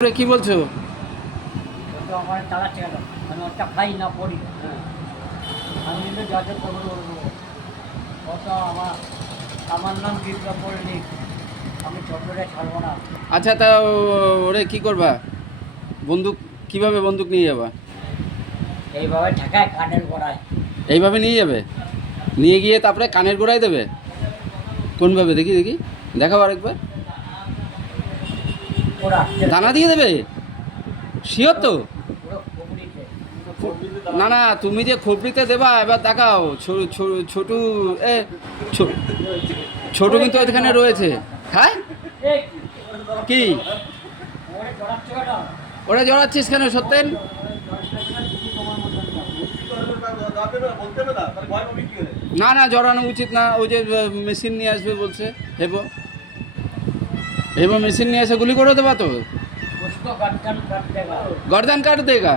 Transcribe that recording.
কি বলছো? তো আমার চালাচ্ছে কেন? আমি ওটা খাই না পড়ি। আমি কিন্তু যাদের খবর বলবো অত আমার নাম বিপ্লব মল্লিক। আমি ছোটটা ছাড়বো না। আচ্ছা, তা ওরে কি করবা? বন্দুক কিভাবে বন্দুক নিয়ে যাবা? এইভাবে ঠেকায় কানের গোড়ায়। এইভাবে নিয়ে যাবে? নিয়ে গিয়ে তারপরে কানের গোড়ায় দেবে? কোনভাবে দেখি দেখি, দেখাও আরেকবার। ওরা দানা দিয়ে দেবে? শিওর তো? পুরো কুবড়িতে। না না, তুমি যে খোপড়িতে দেবা এবার দেখাও। ছোটু এ ছো- ছোটু কিন্তু এখানে রয়েছে। হ্যাঁ, এই কি ওরে জড়াচ্ছে কেন? ওরা জড়াচ্ছিস কেন সত্যেন? না না, জড়ানো উচিত না। ওই যে মেশিন নিয়ে আসবে বলছে। হেবো হেবো মেশিন নিয়ে এসে গুলি করে দেবা তো। उसको गर्दन काट देगा। गर्दन काट देगा।